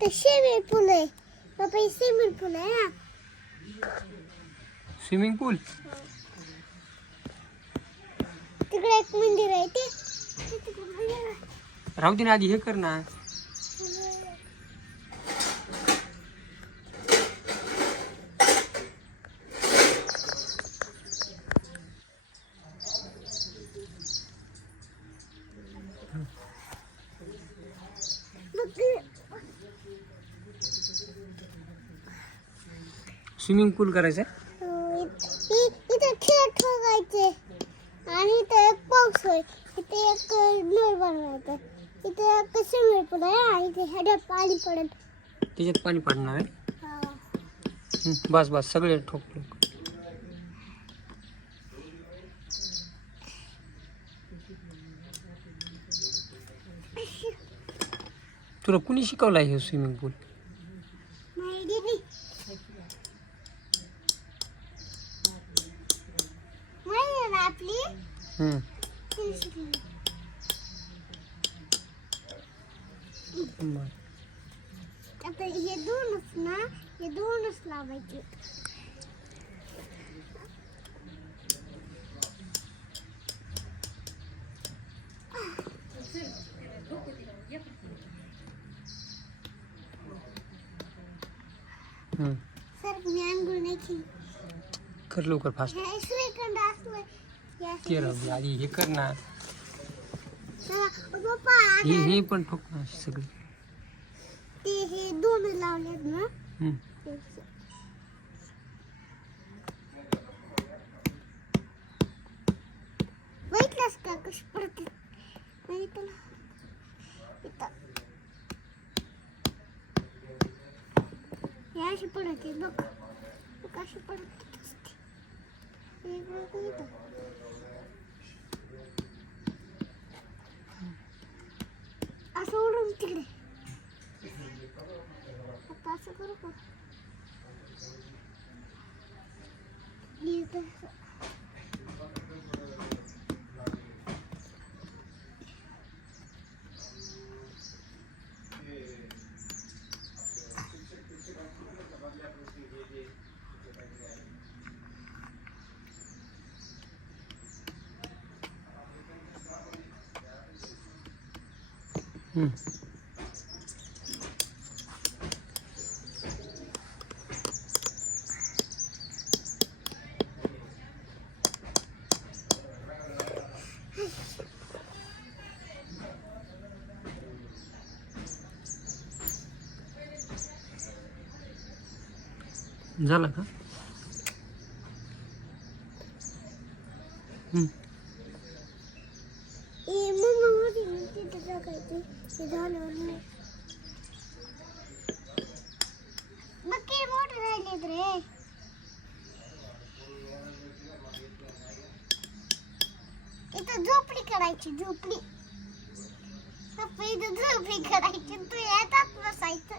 Swimming पूल आहे. पप्पा हे स्विमिंग पूल आहे हा स्विमिंग पूल तिकडे एक मंदिर आहे ते. ते तिकडे मंदिर आहे. राहू दे ना आधी हे कर ना मग ते- स्विमिंग पूल करायचं इ- इथं खेळ ठोकायचे आणि इथं एक पाऊस आहे. इथे एक नळ बनवायचं इथे एक स्विमिंग पूल आहे हा, इथे ह्याच्यात पाणी पडत त्याच्यात पाणी पडणार आहे? हा. हं, बस बस. सगळे ठोक तुला कुणी शिकवलं आहे हे स्विमिंग पूल माझी दीदी माहिती आहे ना आपली हं. बरं. आता हे दोनच ना हे दोनच लावायचे हं. सर मी अंघोळ नाही केली कर लवकर फास्ट हे श्रीखंड असलं दे आधी हे कर ना. हे हे पण ठोक ना अशी सगळी. ते हे दोन लावलेत ना. हं. बघितलंस का कशी पडते? बघितलं इथं. हे अशी पडते बघ बघ कशी पडते असते. हे बघ इथं. असं उडून तिकडे आता असं करू का इथं असं. हं. झालं का हं. ए, मम्मा होती ना तिथं टाकायची ते झाल्यावर नाही मग किती मोठे राहिलेत रे. इथं झोपडी करायची झोपडी. झोपडी करायची तू येतात बसायचं.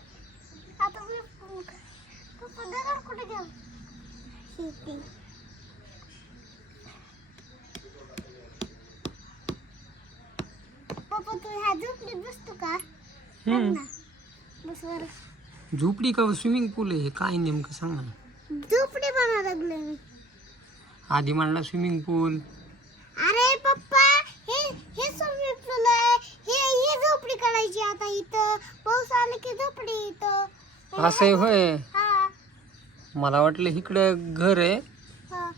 आता शेती पप्पा तू ह्या झोपडीत बसतो का झोपडी का स्विमिंग पूल आहे? हे काय नेमकं सांग ना. झोपडी बनवा लागले मी आधी म्हणला स्विमिंग पूल. अरे पप्पा हे हे स्विमिंग पूल आहे. हे ही झोपडी काढायची आता इथं. पाऊस आला की झोपडी इथं. असं होय. मला वाटलं इकडं घर आहे. हा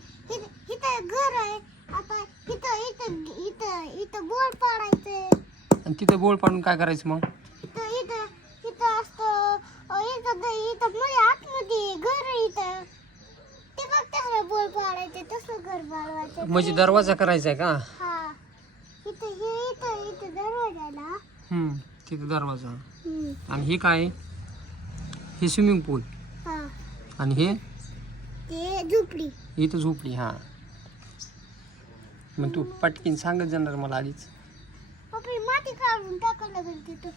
इथं घर आहे. आता इथं इथं इथं इथं बोर्ड पाडायचंय. आणि तिथं बोळ पाडून काय करायचं मग? इथं इथं इथं असतं इथं द- इथं मध्ये आतमध्ये घर आहे इथं. ते बघ तसं बोर्ड पाडायचं तसं घर पाडवायचं म्हणजे दरवाजा करायचा आहे का? हा. इथं हे इथं इथं दरवाजाला हम्म तिथं दरवाजा. हम्म, आणि हे काय? हे स्विमिंग पूल. आणि हे? ते झोपडी. ही झोपडी हा. मग तू पटकीन सांगत जाणार मला आधीच. माती काढून टाकायला तिथं.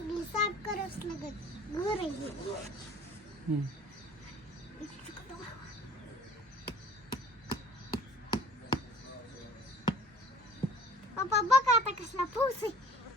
मग साफ करावंच लागेल. घर आहे पप्पा बघ आता कसला पाऊस आहे.